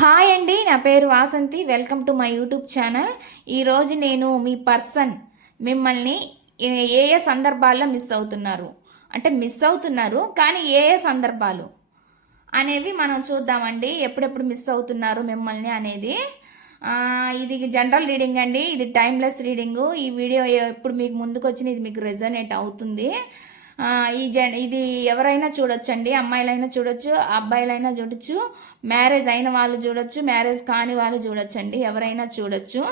Hi అండి నా పేరు Vasanthi. Welcome to my YouTube channel. ఈరోజు నేను మీ పర్సన్ మిమ్మల్ని ఏ ఏ సందర్భాల్లో మిస్ అవుతున్నారు? అంటే మిస్ అవుతున్నారు కానీ ఏ ఏ సందర్భాలు అనేవి మనం చూద్దామండి. ఎప్పుడెప్పుడు మిస్ అవుతున్నారు మిమ్మల్ని అనేది. ఇది జనరల్ రీడింగ్ అండి. ఇది టైమ్లెస్ రీడింగు. ఈ వీడియో ఎప్పుడు మీకు ముందుకు వచ్చిన ఇది మీకు రెజనేట్ అవుతుంది. ఈ జన్ ఇది ఎవరైనా చూడొచ్చండి అమ్మాయిలైనా చూడొచ్చు అబ్బాయిలైనా చూడొచ్చు మ్యారేజ్ అయిన వాళ్ళు చూడొచ్చు మ్యారేజ్ కాని వాళ్ళు చూడొచ్చండి ఎవరైనా చూడొచ్చు.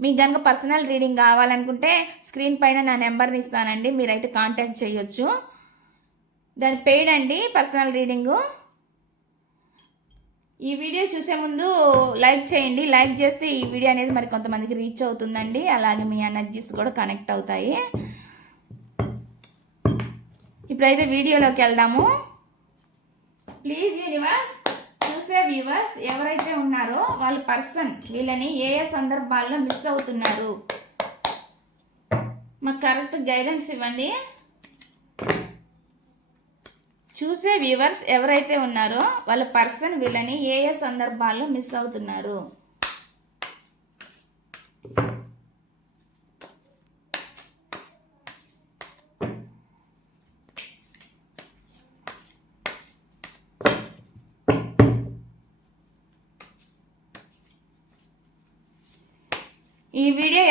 మీకు కనుక పర్సనల్ రీడింగ్ కావాలనుకుంటే స్క్రీన్ పైన నా నెంబర్ని ఇస్తానండి మీరైతే కాంటాక్ట్ చేయొచ్చు. దాని పెయిడ్ అండి పర్సనల్ రీడింగు. ఈ వీడియో చూసే ముందు లైక్ చేయండి లైక్ చేస్తే ఈ వీడియో అనేది మరి కొంతమందికి రీచ్ అవుతుందండి అలాగే మీ ఎనర్జీస్ కూడా కనెక్ట్ అవుతాయి. ఇప్పుడైతే వీడియోలోకి వెళ్దాము. ప్లీజ్ యూనివర్స్ చూసే వ్యూవర్స్ ఎవరైతే ఉన్నారో వాళ్ళ పర్సన్ వీళ్ళని ఏ ఏ సందర్భాల్లో మిస్ అవుతున్నారు? మాకు కరెక్ట్ గైడెన్స్ ఇవ్వండి. చూసే వ్యూవర్స్ ఎవరైతే ఉన్నారో వాళ్ళ పర్సన్ వీళ్ళని ఏ ఏ సందర్భాల్లో మిస్ అవుతున్నారు?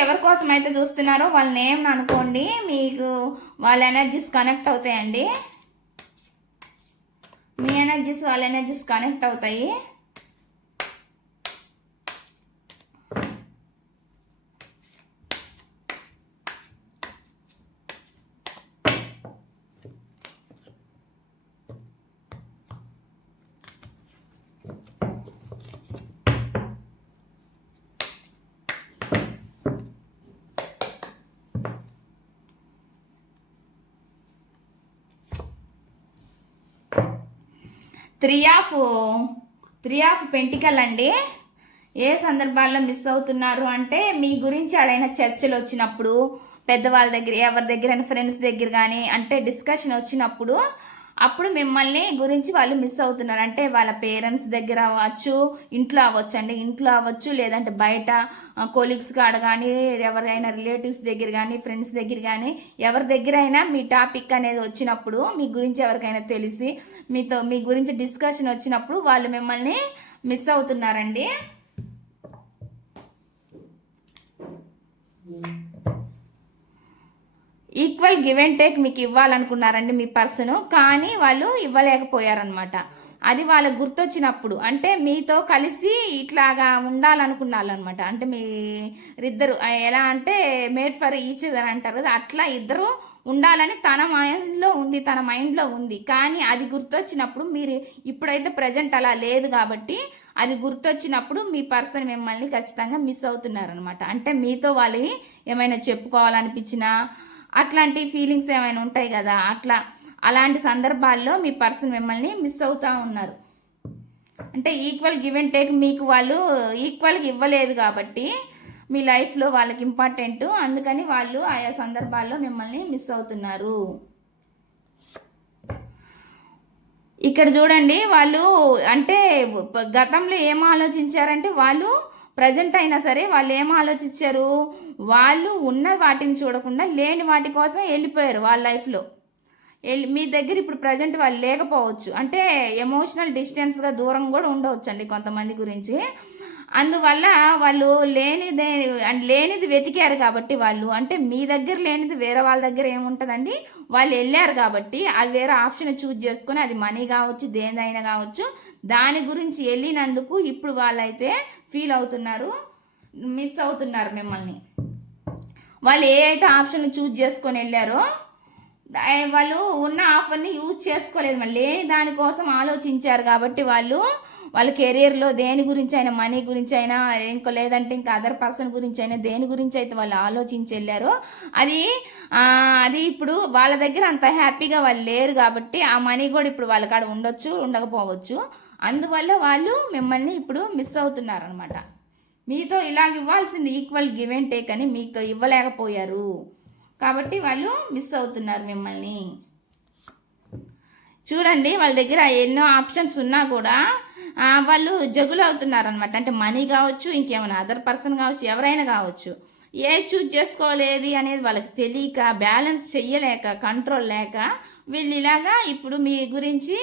ఎవరి కోసం అయితే చూస్తున్నారో వాళ్ళ నేమ్ అనుకోండి. మీకు వాళ్ళ ఎనర్జీస్ కనెక్ట్ అవుతాయండి. మీ ఎనర్జీస్ వాళ్ళ ఎనర్జీస్ కనెక్ట్ అవుతాయి. Three of three of pentacle అండి. ఏ సందర్భాల్లో మిస్ అవుతున్నారు అంటే మీ గురించి ఆడైనా చర్చలు వచ్చినప్పుడు పెద్దవాళ్ళ దగ్గర ఎవరి దగ్గర ఫ్రెండ్స్ దగ్గర కానీ అంటే డిస్కషన్ వచ్చినప్పుడు అప్పుడు మిమ్మల్ని గురించి వాళ్ళు మిస్ అవుతున్నారు. అంటే వాళ్ళ పేరెంట్స్ దగ్గర అవ్వచ్చు ఇంట్లో అవ్వచ్చు అండి ఇంట్లో అవ్వచ్చు లేదంటే బయట కొలీగ్స్ కాడ కానీ ఎవరైనా రిలేటివ్స్ దగ్గర కానీ ఫ్రెండ్స్ దగ్గర కానీ ఎవరి దగ్గర అయినా మీ టాపిక్ అనేది వచ్చినప్పుడు మీ గురించి ఎవరికైనా తెలిసి మీతో మీ గురించి డిస్కషన్ వచ్చినప్పుడు వాళ్ళు మిమ్మల్ని మిస్ అవుతున్నారండి. ఈక్వల్ గివ్ అండ్ టేక్ మీకు ఇవ్వాలనుకున్నారండి మీ పర్సను కానీ వాళ్ళు ఇవ్వలేకపోయారనమాట అది వాళ్ళకు గుర్తొచ్చినప్పుడు. అంటే మీతో కలిసి ఇట్లాగా ఉండాలనుకున్నారనమాట అంటే మీ ఎలా అంటే మేడ్ ఫర్ ఈచ్ ఇదర్ అంటారు కదా అట్లా ఇద్దరు ఉండాలని తన మైండ్లో ఉంది తన మైండ్లో ఉంది. కానీ అది గుర్తొచ్చినప్పుడు మీరు ఇప్పుడైతే ప్రజెంట్ అలా లేదు కాబట్టి అది గుర్తొచ్చినప్పుడు మీ పర్సన్ మిమ్మల్ని ఖచ్చితంగా మిస్ అవుతున్నారనమాట అంటే మీతో వాళ్ళకి ఏమైనా చెప్పుకోవాలనిపించినా అట్లాంటి ఫీలింగ్స్ ఏమైనా ఉంటాయి కదా అట్లా అలాంటి సందర్భాల్లో మీ పర్సన్ మిమ్మల్ని మిస్ అవుతూ ఉన్నారు. అంటే ఈక్వల్ గివ్ అండ్ టేక్ మీకు వాళ్ళు ఈక్వల్గా ఇవ్వలేదు కాబట్టి మీ లైఫ్లో వాళ్ళకి ఇంపార్టెంట్ అందుకని వాళ్ళు ఆయా సందర్భాల్లో మిమ్మల్ని మిస్ అవుతున్నారు. ఇక్కడ చూడండి వాళ్ళు అంటే గతంలో ఏం ఆలోచించారంటే వాళ్ళు ప్రజెంట్ అయినా సరే వాళ్ళు ఏం ఆలోచించారు? వాళ్ళు ఉన్న వాటిని చూడకుండా లేని వాటి కోసం వెళ్ళిపోయారు వాళ్ళ లైఫ్లో వెళ్ళి మీ దగ్గర ఇప్పుడు ప్రజెంట్ వాళ్ళు లేకపోవచ్చు. అంటే ఎమోషనల్ డిస్టెన్స్గా దూరం కూడా ఉండవచ్చు అండి కొంతమంది గురించి. అందువల్ల వాళ్ళు లేనిదే అండ్ లేనిది వెతికారు కాబట్టి వాళ్ళు అంటే మీ దగ్గర లేనిది వేరే వాళ్ళ దగ్గర ఏముంటుందండి? వాళ్ళు వెళ్ళారు కాబట్టి అది వేరే ఆప్షన్ చూజ్ చేసుకొని అది మనీ కావచ్చు దేనిదైనా కావచ్చు దాని గురించి వెళ్ళినందుకు ఇప్పుడు వాళ్ళైతే ఫీల్ అవుతున్నారు మిస్ అవుతున్నారు మిమ్మల్ని. వాళ్ళు ఏ అయితే ఆప్షన్ చూజ్ చేసుకొని వెళ్ళారో వాళ్ళు ఉన్న ఆఫర్ని యూజ్ చేసుకోలేదు. మళ్ళీ లేని దానికోసం ఆలోచించారు కాబట్టి వాళ్ళు వాళ్ళ కెరీర్లో దేని గురించి అయినా మనీ గురించి అయినా ఇంకో లేదంటే ఇంకా అదర్ పర్సన్ గురించి అయినా దేని గురించి అయితే వాళ్ళు ఆలోచించి వెళ్ళారో అది అది ఇప్పుడు వాళ్ళ దగ్గర అంత హ్యాపీగా వాళ్ళు లేరు కాబట్టి ఆ మనీ కూడా ఇప్పుడు వాళ్ళ కాడ ఉండొచ్చు ఉండకపోవచ్చు. అందువల్ల వాళ్ళు మిమ్మల్ని ఇప్పుడు మిస్ అవుతున్నారు అనమాట మీతో ఇలాగ ఇవ్వాల్సింది ఈక్వల్ గివ్ అండ్ టేక్ అని మీతో ఇవ్వలేకపోయారు. కాబట్టి వాళ్ళు మిస్ అవుతున్నారు మిమ్మల్ని. చూడండి వాళ్ళ దగ్గర ఎన్నో ఆప్షన్స్ ఉన్నా కూడా వాళ్ళు జగులు అవుతున్నారు అనమాట అంటే మనీ కావచ్చు ఇంకేమైనా అదర్ పర్సన్ కావచ్చు ఎవరైనా కావచ్చు. ఏ చూజ్ చేసుకోలేది అనేది వాళ్ళకి తెలియక బ్యాలెన్స్ చెయ్యలేక కంట్రోల్ లేక వీళ్ళు ఇలాగా ఇప్పుడు మీ గురించి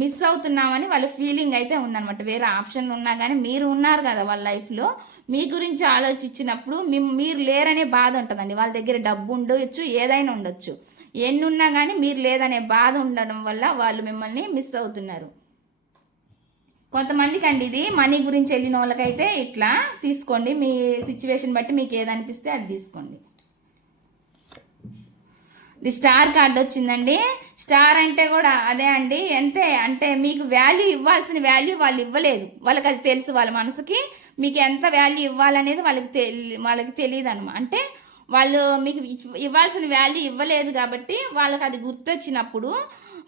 మిస్ అవుతున్నామని వాళ్ళ ఫీలింగ్ అయితే ఉందనమాట వేరే ఆప్షన్లు ఉన్నా కానీ మీరు ఉన్నారు కదా వాళ్ళ లైఫ్లో మీ గురించి ఆలోచించినప్పుడు మీ- మీరు లేరనే బాధ ఉంటుందండి. వాళ్ళ దగ్గర డబ్బు ఉండొచ్చు ఏదైనా ఉండొచ్చు. ఎన్ని ఉన్నా కానీ మీరు లేదనే బాధ ఉండడం వల్ల వాళ్ళు మిమ్మల్ని మిస్ అవుతున్నారు. కొంతమందికి అండి ఇది మనీ గురించి వెళ్ళిన వాళ్ళకైతే ఇట్లా తీసుకోండి. మీ సిచ్యువేషన్ బట్టి మీకు ఏదనిపిస్తే అది తీసుకోండి. ఇది స్టార్ కార్డ్ వచ్చిందండి. స్టార్ అంటే కూడా అదే అండి. అంతే అంటే మీకు వాల్యూ ఇవ్వాల్సిన వాల్యూ వాళ్ళు ఇవ్వలేదు. వాళ్ళకి అది తెలుసు వాళ్ళ మనసుకి. మీకు ఎంత వాల్యూ ఇవ్వాలనేది వాళ్ళకి తెలి వాళ్ళకి తెలియదు అనమాట అంటే వాళ్ళు మీకు ఇవ్వాల్సిన వాల్యూ ఇవ్వలేదు కాబట్టి వాళ్ళకి అది గుర్తొచ్చినప్పుడు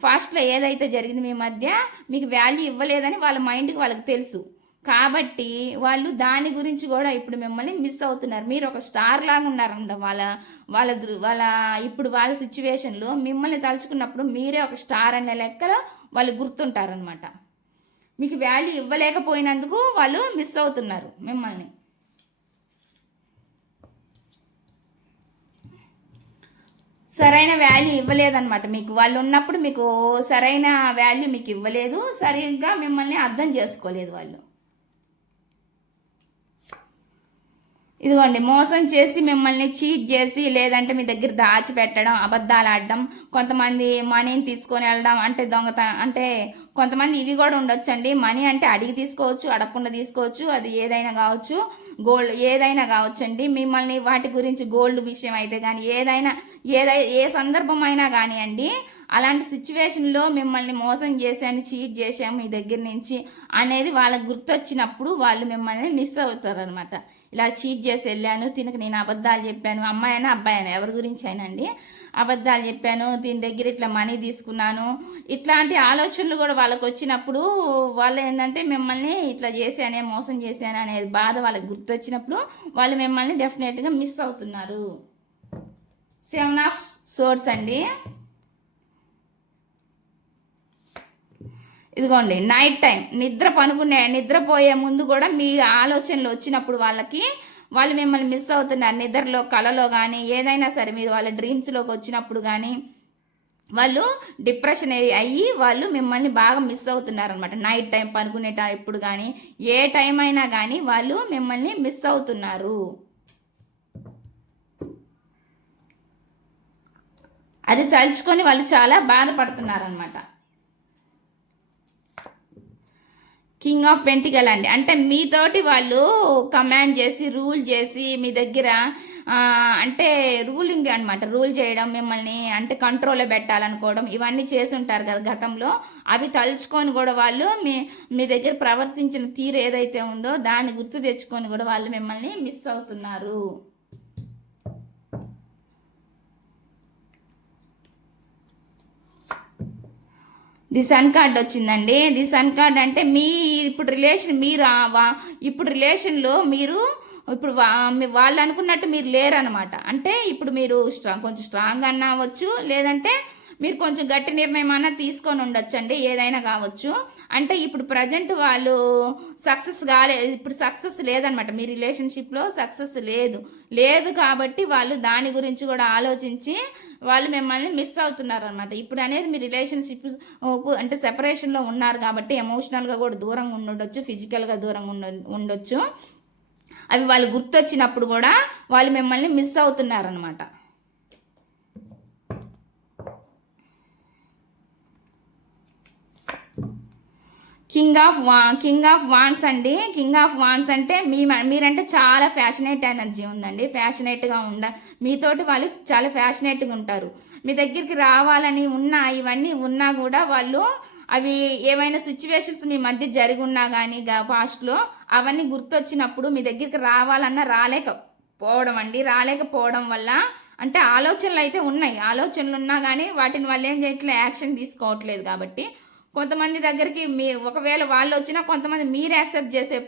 ఫాస్ట్లో ఏదైతే జరిగింది మీ మధ్య మీకు వాల్యూ ఇవ్వలేదని వాళ్ళ మైండ్కి వాళ్ళకి తెలుసు. కాబట్టి వాళ్ళు దాని గురించి కూడా ఇప్పుడు మిమ్మల్ని మిస్ అవుతున్నారు. మీరు ఒక స్టార్ లాగా ఉన్నారంట వాళ్ళ వాళ్ళ దృ- వాళ్ళ ఇప్పుడు వాళ్ళ సిచ్యువేషన్లో మిమ్మల్ని తలుచుకున్నప్పుడు మీరే ఒక స్టార్ అనే లెక్కలో వాళ్ళు గుర్తుంటారనమాట. మీకు వాల్యూ ఇవ్వలేకపోయినందుకు వాళ్ళు మిస్ అవుతున్నారు మిమ్మల్ని. సరైన వాల్యూ ఇవ్వలేదన్నమాట మీకు. వాళ్ళు ఉన్నప్పుడు మీకు సరైన వాల్యూ మీకు ఇవ్వలేదు. సరిగ్గా మిమ్మల్ని అర్థం చేసుకోలేదు వాళ్ళు. ఇదిగోండి మోసం చేసి మిమ్మల్ని చీట్ చేసి లేదంటే మీ దగ్గర దాచిపెట్టడం అబద్ధాలు ఆడడం కొంతమంది మనీని తీసుకొని వెళ్ళడం అంటే దొంగత అంటే కొంతమంది ఇవి కూడా ఉండొచ్చండి. మనీ అంటే అడిగి తీసుకోవచ్చు అడగకుండా తీసుకోవచ్చు అది ఏదైనా కావచ్చు గోల్డ్ ఏదైనా కావచ్చండి. మిమ్మల్ని వాటి గురించి గోల్డ్ విషయం అయితే కానీ ఏదైనా ఏదై ఏ సందర్భం అయినా కానివ్వండి అలాంటి సిచ్యువేషన్లో మిమ్మల్ని మోసం చేశాను చీట్ చేశాము మీ దగ్గర నుంచి అనేది వాళ్ళకి గుర్తొచ్చినప్పుడు వాళ్ళు మిమ్మల్ని మిస్ అవుతారు అనమాట ఇలా చీట్ చేసి వెళ్ళాను తినక నేను అబద్ధాలు చెప్పాను అమ్మాయి అయినా అబ్బాయి అయినా ఎవరి గురించి అయినా అండి అబద్ధాలు చెప్పాను దీని దగ్గర ఇట్లా మనీ తీసుకున్నాను. ఇట్లాంటి ఆలోచనలు కూడా వాళ్ళకి వచ్చినప్పుడు వాళ్ళు ఏంటంటే మిమ్మల్ని ఇట్లా చేశానే మోసం చేశాను అనే బాధ వాళ్ళకి గుర్తొచ్చినప్పుడు వాళ్ళు మిమ్మల్ని డెఫినెట్గా మిస్ అవుతున్నారు. సెవెన్ ఆఫ్ సోర్స్ అండి. ఇదిగోండి నైట్ టైం నిద్ర పనుకునే నిద్రపోయే ముందు కూడా మీ ఆలోచనలు వచ్చినప్పుడు వాళ్ళకి వాళ్ళు మిమ్మల్ని మిస్ అవుతున్నారు. నిద్రలో కలలో కానీ ఏదైనా సరే మీరు వాళ్ళ డ్రీమ్స్లోకి వచ్చినప్పుడు కానీ వాళ్ళు డిప్రెషన్ అయ్యి వాళ్ళు మిమ్మల్ని బాగా మిస్ అవుతున్నారు అనమాట నైట్ టైం పనుకునే టైం ఎప్పుడు కానీ ఏ టైం అయినా కానీ వాళ్ళు మిమ్మల్ని మిస్ అవుతున్నారు. అది తలుచుకొని వాళ్ళు చాలా బాధపడుతున్నారు అనమాట కింగ్ ఆఫ్ పెంటికల్ అండి. అంటే మీతోటి వాళ్ళు కమాండ్ చేసి రూల్ చేసి మీ దగ్గర అంటే రూలింగ్ అనమాట రూల్ చేయడం మిమ్మల్ని అంటే కంట్రోల్లో పెట్టాలనుకోవడం ఇవన్నీ చేసి ఉంటారు కదా గతంలో. అవి తలుచుకొని కూడా వాళ్ళు మీ మీ దగ్గర ప్రవర్తించిన తీరు ఏదైతే ఉందో దాన్ని గుర్తు తెచ్చుకొని కూడా వాళ్ళు మిమ్మల్ని మిస్ అవుతున్నారు. ది సన్ కార్డ్ వచ్చిందండి. ది సన్ కార్డ్ అంటే మీ ఇప్పుడు రిలేషన్ మీరు ఇప్పుడు రిలేషన్లో మీరు ఇప్పుడు వా- వాళ్ళు అనుకున్నట్టు మీరు లేరనమాట అంటే ఇప్పుడు మీరు స్ట్రాంగ్ కొంచెం స్ట్రాంగ్ అన్నవచ్చు అవ్వచ్చు లేదంటే మీరు కొంచెం గట్టి నిర్ణయం అన్నా తీసుకొని ఉండొచ్చండి ఏదైనా కావచ్చు. అంటే ఇప్పుడు ప్రజెంట్ వాళ్ళు సక్సెస్ కాలే ఇప్పుడు సక్సెస్ లేదనమాట. మీ రిలేషన్షిప్లో సక్సెస్ లేదు. లేదు కాబట్టి వాళ్ళు దాని గురించి కూడా ఆలోచించి వాళ్ళు మిమ్మల్ని మిస్ అవుతున్నారు అనమాట ఇప్పుడు అనేది మీ రిలేషన్షిప్ అంటే సెపరేషన్లో ఉన్నారు కాబట్టి ఎమోషనల్గా కూడా దూరంగా ఉండొచ్చు ఫిజికల్గా దూరంగా ఉండ ఉండొచ్చు. అవి వాళ్ళు గుర్తొచ్చినప్పుడు కూడా వాళ్ళు మిమ్మల్ని మిస్ అవుతున్నారు కింగ్ ఆఫ్ వా కింగ్ ఆఫ్ వాన్స్ అండి. కింగ్ ఆఫ్ వాన్స్ అంటే మీ మీరంటే చాలా ఫ్యాషనేట్ ఎనర్జీ ఉందండి. ఫ్యాషనేట్గా ఉండ మీతోటి వాళ్ళు చాలా ఫ్యాషనేట్గా ఉంటారు. మీ దగ్గరికి రావాలని ఉన్నా ఇవన్నీ ఉన్నా కూడా వాళ్ళు అవి ఏమైనా సిచ్యువేషన్స్ మీ మధ్య జరిగి ఉన్నా కానీ పాస్ట్లో అవన్నీ గుర్తొచ్చినప్పుడు మీ దగ్గరికి రావాలన్నా రాలేకపోవడం అండి. రాలేకపోవడం వల్ల అంటే ఆలోచనలు అయితే ఉన్నాయి. ఆలోచనలు ఉన్నా కానీ వాటిని వాళ్ళు ఏం చేయట్లేదు యాక్షన్ తీసుకోవట్లేదు కాబట్టి కొంతమంది దగ్గరికి మీ ఒకవేళ వాళ్ళు వచ్చినా కొంతమంది మీరు యాక్సెప్ట్ చేసే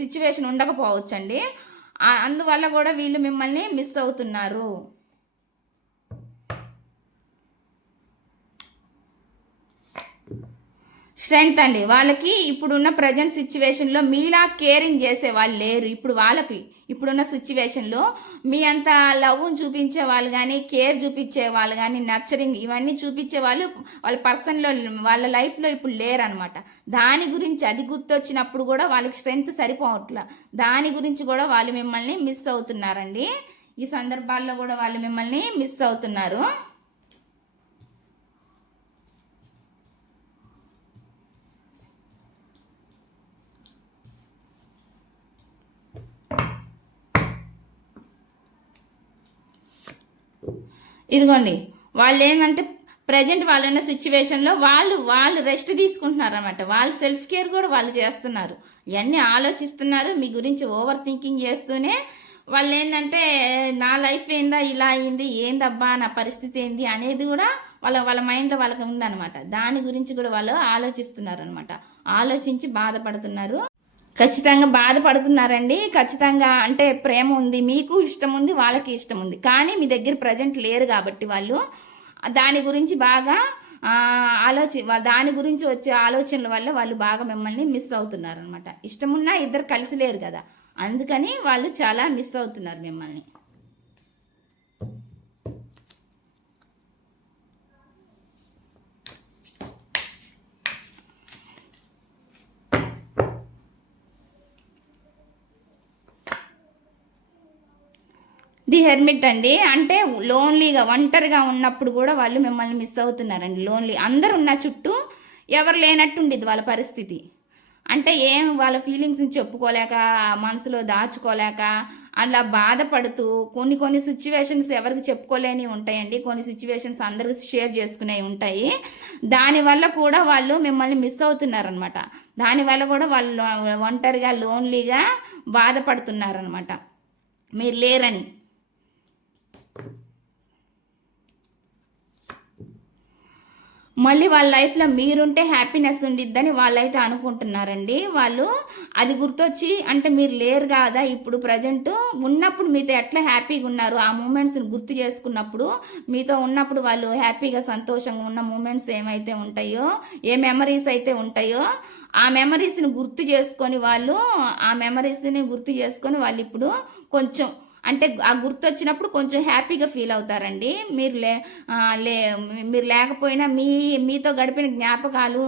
సిచ్యువేషన్ ఉండకపోవచ్చండి. అందువల్ల కూడా వీళ్ళు మిమ్మల్ని మిస్ అవుతున్నారు. స్ట్రెంగ్త్ అండి. వాళ్ళకి ఇప్పుడున్న ప్రజెంట్ సిచ్యువేషన్లో మీలా కేరింగ్ చేసే వాళ్ళు లేరు. ఇప్పుడు వాళ్ళకి ఇప్పుడున్న సిచ్యువేషన్లో మీ అంత లవ్ చూపించే వాళ్ళు కానీ కేర్ చూపించే వాళ్ళు కానీ నర్చరింగ్ ఇవన్నీ చూపించే వాళ్ళు వాళ్ళ పర్సన్లో వాళ్ళ లైఫ్లో ఇప్పుడు లేరనమాట. దాని గురించి అది గుర్తొచ్చినప్పుడు కూడా వాళ్ళకి స్ట్రెంగ్త్ సరిపోవట్ల. దాని గురించి కూడా వాళ్ళు మిమ్మల్ని మిస్ అవుతున్నారండి. ఈ సందర్భాల్లో కూడా వాళ్ళు మిమ్మల్ని మిస్ అవుతున్నారు. ఇదిగోండి వాళ్ళు ఏంటంటే ప్రజెంట్ వాళ్ళు ఉన్న సిచ్యువేషన్లో వాళ్ళు వాళ్ళు రెస్ట్ తీసుకుంటున్నారు అనమాట వాళ్ళు సెల్ఫ్ కేర్ కూడా వాళ్ళు చేస్తున్నారు. ఇవన్నీ ఆలోచిస్తున్నారు మీ గురించి ఓవర్ థింకింగ్ చేస్తూనే వాళ్ళు ఏంటంటే నా లైఫ్ ఏందా ఇలా అయింది ఏందబ్బా నా పరిస్థితి ఏంది అనేది కూడా వాళ్ళ వాళ్ళ మైండ్లో వాళ్ళకి ఉందన్నమాట. దాని గురించి కూడా వాళ్ళు ఆలోచిస్తున్నారు అనమాట ఆలోచించి బాధపడుతున్నారు. ఖచ్చితంగా బాధపడుతున్నారండి. ఖచ్చితంగా అంటే ప్రేమ ఉంది మీకు ఇష్టం ఉంది వాళ్ళకి ఇష్టం ఉంది. కానీ మీ దగ్గర ప్రజెంట్ లేరు కాబట్టి వాళ్ళు. దాని గురించి బాగా ఆలోచి దాని గురించి వచ్చే ఆలోచనల వల్ల వాళ్ళు బాగా మిమ్మల్ని మిస్ అవుతున్నారు అనమాట ఇష్టమున్నా ఇద్దరు కలిసి లేరు కదా. అందుకని వాళ్ళు చాలా మిస్ అవుతున్నారు మిమ్మల్ని. ది హెర్మిట్ అండి. అంటే లోన్లీగా ఒంటరిగా ఉన్నప్పుడు కూడా వాళ్ళు మిమ్మల్ని మిస్ అవుతున్నారండి. లోన్లీ అందరు ఉన్న చుట్టూ ఎవరు లేనట్టు ఉండేది వాళ్ళ పరిస్థితి. అంటే ఏం వాళ్ళ ఫీలింగ్స్ని చెప్పుకోలేక మనసులో దాచుకోలేక అలా బాధపడుతూ కొన్ని కొన్ని సిచ్యువేషన్స్ ఎవరికి చెప్పుకోలేని ఉంటాయండి. కొన్ని సిచ్యువేషన్స్ అందరికి షేర్ చేసుకునేవి ఉంటాయి. దానివల్ల కూడా వాళ్ళు మిమ్మల్ని మిస్ అవుతున్నారనమాట దానివల్ల కూడా వాళ్ళు ఒంటరిగా లోన్లీగా బాధపడుతున్నారనమాట మీరు లేరని. మళ్ళీ వాళ్ళ లైఫ్లో మీరుంటే హ్యాపీనెస్ ఉండిద్దని వాళ్ళైతే అనుకుంటున్నారండి. వాళ్ళు అది గుర్తొచ్చి అంటే మీరు లేరు కాదా ఇప్పుడు ప్రజెంట్ ఉన్నప్పుడు మీతో ఎట్లా హ్యాపీగా ఉన్నారు? ఆ మూమెంట్స్ని గుర్తు చేసుకున్నప్పుడు మీతో ఉన్నప్పుడు వాళ్ళు హ్యాపీగా సంతోషంగా ఉన్న మూమెంట్స్ ఏమైతే ఉంటాయో ఏ మెమరీస్ అయితే ఉంటాయో ఆ మెమరీస్ని గుర్తు చేసుకొని వాళ్ళు ఆ మెమరీస్ని గుర్తు చేసుకొని వాళ్ళు ఇప్పుడు కొంచెం అంటే ఆ గుర్తు వచ్చినప్పుడు కొంచెం హ్యాపీగా ఫీల్ అవుతారండి. మీరు లే లే మీరు లేకపోయినా మీ మీతో గడిపిన జ్ఞాపకాలు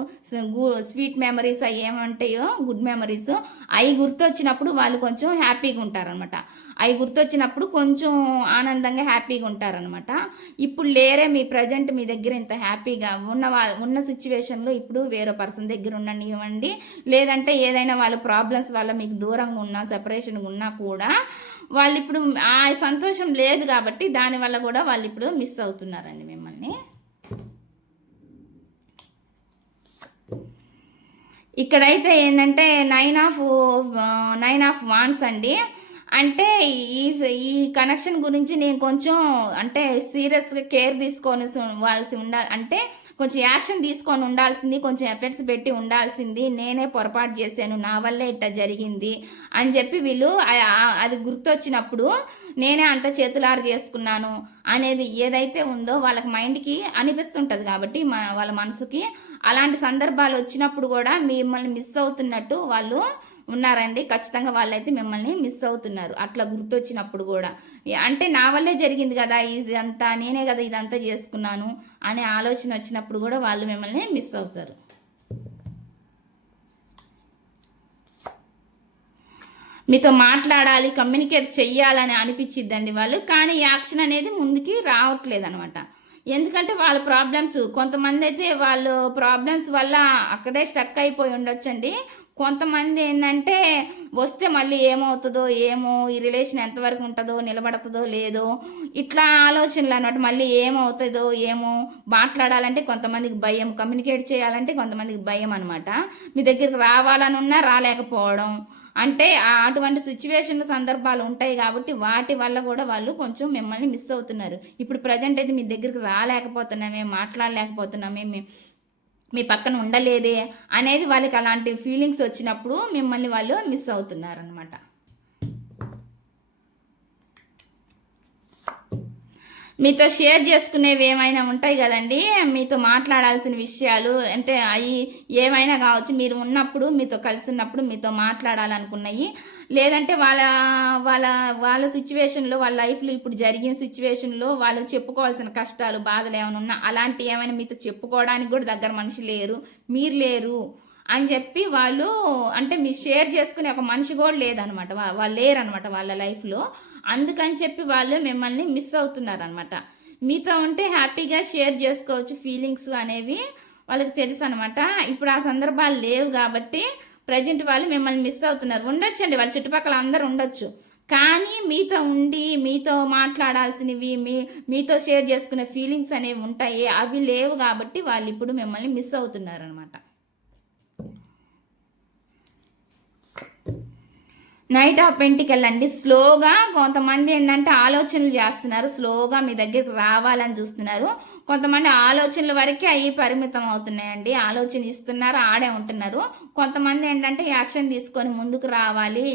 గు- స్వీట్ మెమరీస్ అవి ఏమంటాయో గుడ్ మెమరీస్ అవి గుర్తొచ్చినప్పుడు వాళ్ళు కొంచెం హ్యాపీగా ఉంటారనమాట అవి గుర్తొచ్చినప్పుడు కొంచెం ఆనందంగా హ్యాపీగా ఉంటారనమాట ఇప్పుడు లేరే మీ ప్రజెంట్ మీ దగ్గర ఇంత హ్యాపీగా ఉన్న వా ఉన్న సిచ్యువేషన్లో ఇప్పుడు వేరే పర్సన్ దగ్గర ఉండనివ్వండి. లేదంటే ఏదైనా వాళ్ళ ప్రాబ్లమ్స్ వల్ల మీకు దూరంగా ఉన్నా సపరేషన్గా ఉన్నా కూడా వాళ్ళు ఇప్పుడు ఆ సంతోషం లేదు కాబట్టి దానివల్ల కూడా వాళ్ళు ఇప్పుడు మిస్ అవుతున్నారండి మిమ్మల్ని. ఇక్కడైతే ఏంటంటే nine of nine of wands అండి. అంటే ఈ ఈ కనెక్షన్ గురించి నేను కొంచెం అంటే సీరియస్గా కేర్ తీసుకొని వాళ్ళసి ఉండాలి అంటే కొంచెం యాక్షన్ తీసుకొని ఉండాల్సింది కొంచెం ఎఫర్ట్స్ పెట్టి ఉండాల్సింది నేనే పొరపాటు చేశాను నా వల్లే ఇట్లా జరిగింది అని చెప్పి వీళ్ళు అది గుర్తొచ్చినప్పుడు నేనే అంత చేతులారు చేసుకున్నాను అనేది ఏదైతే ఉందో వాళ్ళకి మైండ్కి అనిపిస్తుంటుంది కాబట్టి మా వాళ్ళ మనసుకి అలాంటి సందర్భాలు వచ్చినప్పుడు కూడా మిమ్మల్ని మిస్ అవుతున్నట్టు వాళ్ళు ఉన్నారండి. ఖచ్చితంగా వాళ్ళైతే మిమ్మల్ని మిస్ అవుతున్నారు. అట్లా గుర్తొచ్చినప్పుడు కూడా. అంటే నా వల్లే జరిగింది కదా ఇదంతా నేనే కదా ఇదంతా చేసుకున్నాను అనే ఆలోచన వచ్చినప్పుడు కూడా వాళ్ళు మిమ్మల్ని మిస్ అవుతారు. మీతో మాట్లాడాలి కమ్యూనికేట్ చెయ్యాలని అనిపించిద్దండి వాళ్ళు. కానీ యాక్షన్ అనేది ముందుకి రావట్లేదు అనమాట ఎందుకంటే వాళ్ళ ప్రాబ్లమ్స్ కొంతమంది అయితే వాళ్ళు ప్రాబ్లమ్స్ వల్ల అక్కడే స్టక్ అయిపోయి ఉండొచ్చండి. కొంతమంది ఏంటంటే వస్తే మళ్ళీ ఏమవుతుందో ఏమో ఈ రిలేషన్ ఎంతవరకు ఉంటుందో నిలబడుతుందో లేదో ఇట్లా ఆలోచనలు అనమాట మళ్ళీ ఏమవుతుందో ఏమో మాట్లాడాలంటే కొంతమందికి భయం కమ్యూనికేట్ చేయాలంటే కొంతమందికి భయం అనమాట మీ దగ్గరికి రావాలని ఉన్నా రాలేకపోవడం. అంటే అటువంటి సిచ్యువేషన్ సందర్భాలు ఉంటాయి కాబట్టి వాటి వల్ల కూడా వాళ్ళు కొంచెం మిమ్మల్ని మిస్ అవుతున్నారు. ఇప్పుడు ప్రజెంట్ అయితే మీ దగ్గరికి రాలేకపోతున్నామే మాట్లాడలేకపోతున్నామే మీ పక్కన ఉండలేదే అనేది వాళ్ళకి అలాంటి ఫీలింగ్స్ వచ్చినప్పుడు మిమ్మల్ని వాళ్ళు మిస్ అవుతున్నారనమాట మీతో షేర్ చేసుకునేవి ఏమైనా ఉంటాయి కదండి? మీతో మాట్లాడాల్సిన విషయాలు అంటే అవి ఏమైనా కావచ్చు మీరు ఉన్నప్పుడు మీతో కలిసి ఉన్నప్పుడు మీతో మాట్లాడాలనుకున్నాయి. లేదంటే వాళ్ళ వాళ్ళ వాళ్ళ సిచ్యువేషన్లో వాళ్ళ లైఫ్లో ఇప్పుడు జరిగిన సిచ్యువేషన్లో వాళ్ళు చెప్పుకోవాల్సిన కష్టాలు బాధలు ఏమైనా ఉన్నా అలాంటి ఏమైనా మీతో చెప్పుకోవడానికి కూడా దగ్గర మనిషి లేరు. మీరు లేరు. అని చెప్పి వాళ్ళు అంటే మీరు షేర్ చేసుకునే ఒక మనిషి కూడా లేదనమాట. వాళ్ళు లేరనమాట వాళ్ళ లైఫ్లో. అందుకని చెప్పి వాళ్ళు మిమ్మల్ని మిస్ అవుతున్నారనమాట. మీతో ఉంటే హ్యాపీగా షేర్ చేసుకోవచ్చు ఫీలింగ్స్ అనేవి వాళ్ళకి తెలుసు అనమాట ఇప్పుడు ఆ సందర్భాలు లేవు కాబట్టి ప్రజెంట్ వాళ్ళు మిమ్మల్ని మిస్ అవుతున్నారు. ఉండొచ్చండి వాళ్ళ చుట్టుపక్కల అందరు ఉండొచ్చు. కానీ మీతో ఉండి మీతో మాట్లాడాల్సినవి మీ మీతో షేర్ చేసుకునే ఫీలింగ్స్ అనేవి ఉంటాయి. అవి లేవు కాబట్టి వాళ్ళు ఇప్పుడు మిమ్మల్ని మిస్ అవుతున్నారు అనమాట నైట్ ఆఫ్ పెంటికల్ అండి స్లోగా కొంతమంది ఏంటంటే ఆలోచనలు చేస్తున్నారు. స్లోగా మీ దగ్గరికి రావాలని చూస్తున్నారు. కొంతమంది ఆలోచనల వరకే అవి పరిమితం అవుతున్నాయండి. ఆలోచన ఇస్తున్నారు ఆడే ఉంటున్నారు. కొంతమంది ఏంటంటే యాక్షన్ తీసుకొని ముందుకు రావాలి.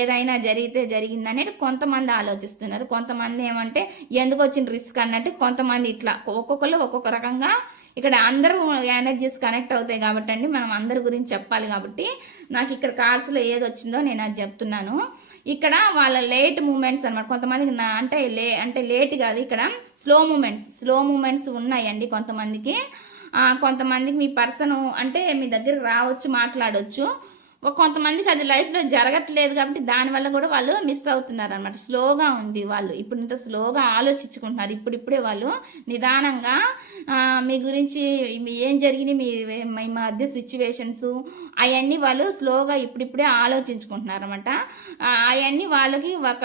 ఏదైనా జరిగితే జరిగింది అనేది కొంతమంది ఆలోచిస్తున్నారు. కొంతమంది ఏమంటే ఎందుకు వచ్చిన రిస్క్ అన్నట్టు కొంతమంది ఇట్లా ఒక్కొక్కరు ఒక్కొక్క రకంగా ఇక్కడ అందరూ ఎనర్జీస్ కనెక్ట్ అవుతాయి కాబట్టి అండి మనం అందరి గురించి చెప్పాలి కాబట్టి నాకు ఇక్కడ కార్స్లో ఏది వచ్చిందో నేను అది చెప్తున్నాను. ఇక్కడ వాళ్ళ లేట్ మూమెంట్స్ అనమాట కొంతమందికి నా అంటే లే అంటే లేట్ కాదు ఇక్కడ స్లో మూమెంట్స్ స్లో మూమెంట్స్ ఉన్నాయండి కొంతమందికి. కొంతమందికి మీ పర్సన్ అంటే మీ దగ్గర రావచ్చు మాట్లాడవచ్చు కొంతమందికి అది లైఫ్లో జరగట్లేదు కాబట్టి దానివల్ల కూడా వాళ్ళు మిస్ అవుతున్నారు అనమాట స్లోగా ఉంది వాళ్ళు. ఇప్పుడు ఇంత స్లోగా ఆలోచించుకుంటున్నారు. ఇప్పుడిప్పుడే వాళ్ళు నిదానంగా మీ గురించి ఏం జరిగినాయి మీ మీ మధ్య సిచ్యువేషన్స్ అవన్నీ వాళ్ళు స్లోగా ఇప్పుడిప్పుడే ఆలోచించుకుంటున్నారు అనమాట అవన్నీ వాళ్ళకి ఒక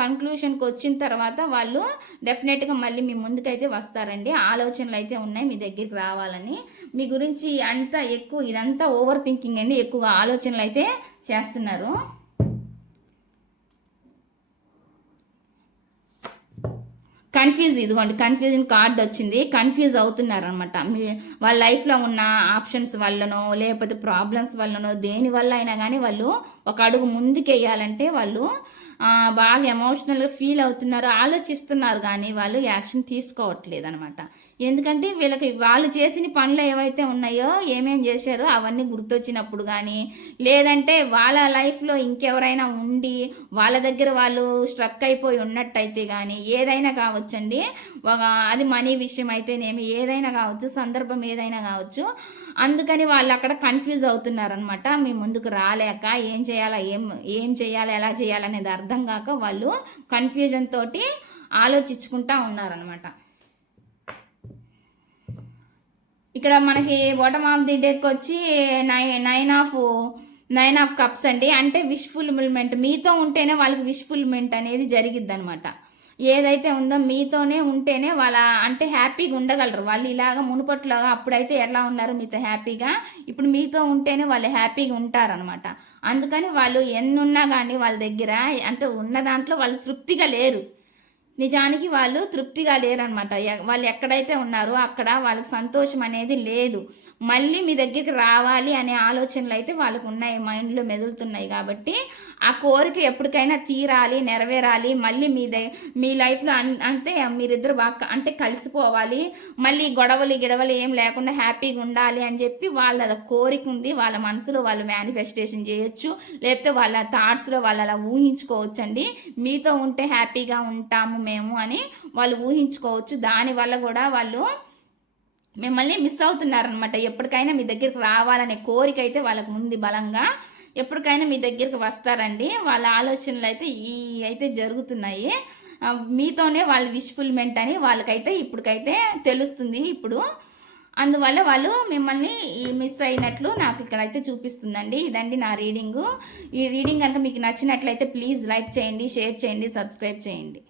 కంక్లూషన్కి వచ్చిన తర్వాత వాళ్ళు డెఫినెట్గా మళ్ళీ మీ ముందుకైతే వస్తారండి. ఆలోచనలు అయితే ఉన్నాయి మీ దగ్గరికి రావాలని. మీ గురించి అంతా ఎక్కువ ఇదంతా ఓవర్ థింకింగ్ అండి. ఎక్కువగా ఆలోచనలు అయితే చేస్తున్నారు. కన్ఫ్యూజ్ ఇదిగోండి కన్ఫ్యూజన్ కార్డ్ వచ్చింది. కన్ఫ్యూజ్ అవుతున్నారు అనమాట మీ వాళ్ళ లైఫ్లో ఉన్న ఆప్షన్స్ వల్లనో లేకపోతే ప్రాబ్లమ్స్ వల్లనో దేని వల్ల అయినా కానీ వాళ్ళు ఒక అడుగు ముందుకెయ్యాలంటే వాళ్ళు బాగా ఎమోషనల్గా ఫీల్ అవుతున్నారు ఆలోచిస్తున్నారు కానీ వాళ్ళు యాక్షన్ తీసుకోవట్లేదు అనమాట ఎందుకంటే వీళ్ళకి వాళ్ళు చేసిన పనులు ఏవైతే ఉన్నాయో ఏమేం చేశారో అవన్నీ గుర్తొచ్చినప్పుడు కానీ లేదంటే వాళ్ళ లైఫ్లో ఇంకెవరైనా ఉండి వాళ్ళ దగ్గర వాళ్ళు స్ట్రక్ అయిపోయి ఉన్నట్టయితే కానీ ఏదైనా కావచ్చండి. అది మనీ విషయం అయితేనేమి ఏదైనా కావచ్చు సందర్భం ఏదైనా కావచ్చు అందుకని వాళ్ళు అక్కడ కన్ఫ్యూజ్ అవుతున్నారనమాట మీ ముందుకు రాలేక ఏం చేయాలా ఏం ఏం చేయాలి ఎలా చేయాలనేది అర్థం కాక వాళ్ళు కన్ఫ్యూజన్ తోటి ఆలోచించుకుంటా ఉన్నారనమాట ఇక్కడ మనకి బాటమ్ ఆఫ్ ది డెక్ వచ్చి nine nine of nine of cups అండి. అంటే విష్ ఫుల్ఫిల్మెంట్ మీతో ఉంటేనే వాళ్ళకి విష్ఫుల్మెంట్ అనేది జరిగిద్ది అనమాట ఏదైతే ఉందో మీతోనే ఉంటేనే వాళ్ళ అంటే హ్యాపీగా ఉండగలరు. వాళ్ళు ఇలాగ మునుపట్లాగా అప్పుడైతే ఎలా ఉన్నారు మీతో హ్యాపీగా? ఇప్పుడు మీతో ఉంటేనే వాళ్ళు హ్యాపీగా ఉంటారనమాట అందుకని వాళ్ళు ఎన్నున్నా కానీ వాళ్ళ దగ్గర అంటే ఉన్న దాంట్లో వాళ్ళు తృప్తిగా లేరు. నిజానికి వాళ్ళు తృప్తిగా లేరనమాట వాళ్ళు ఎక్కడైతే ఉన్నారో అక్కడ వాళ్ళకి సంతోషం అనేది లేదు. మళ్ళీ మీ దగ్గరికి రావాలి అనే ఆలోచనలు అయితే వాళ్ళకు ఉన్నాయి మైండ్లో మెదులుతున్నాయి కాబట్టి ఆ కోరిక ఎప్పటికైనా తీరాలి నెరవేరాలి. మళ్ళీ మీ మీ లైఫ్లో అంతే మీరిద్దరు బాగా అంటే కలిసిపోవాలి. మళ్ళీ గొడవలు గిడవలు ఏం లేకుండా హ్యాపీగా ఉండాలి అని చెప్పి వాళ్ళ కోరిక ఉంది. వాళ్ళ మనసులో వాళ్ళు మేనిఫెస్టేషన్ చేయొచ్చు. లేకపోతే వాళ్ళ థాట్స్లో వాళ్ళు అలా ఊహించుకోవచ్చండి. మీతో ఉంటే హ్యాపీగా ఉంటాము మేము అని వాళ్ళు ఊహించుకోవచ్చు. దానివల్ల కూడా వాళ్ళు మిమ్మల్ని మిస్ అవుతున్నారనమాట ఎప్పటికైనా మీ దగ్గరికి రావాలనే కోరిక అయితే వాళ్ళకు ఉంది బలంగా. ఎప్పటికైనా మీ దగ్గరికి వస్తారండి. వాళ్ళ ఆలోచనలు అయితే ఈ అయితే జరుగుతున్నాయి. మీతోనే వాళ్ళ విష్ఫుల్మెంట్ అని వాళ్ళకైతే ఇప్పటికైతే తెలుస్తుంది ఇప్పుడు. అందువల్ల వాళ్ళు మిమ్మల్ని మిస్ అయినట్లు నాకు ఇక్కడైతే చూపిస్తుందండి. ఇదండి నా రీడింగు ఈ రీడింగ్ కనుక మీకు నచ్చినట్లయితే ప్లీజ్ లైక్ చేయండి షేర్ చేయండి సబ్స్క్రైబ్ చేయండి.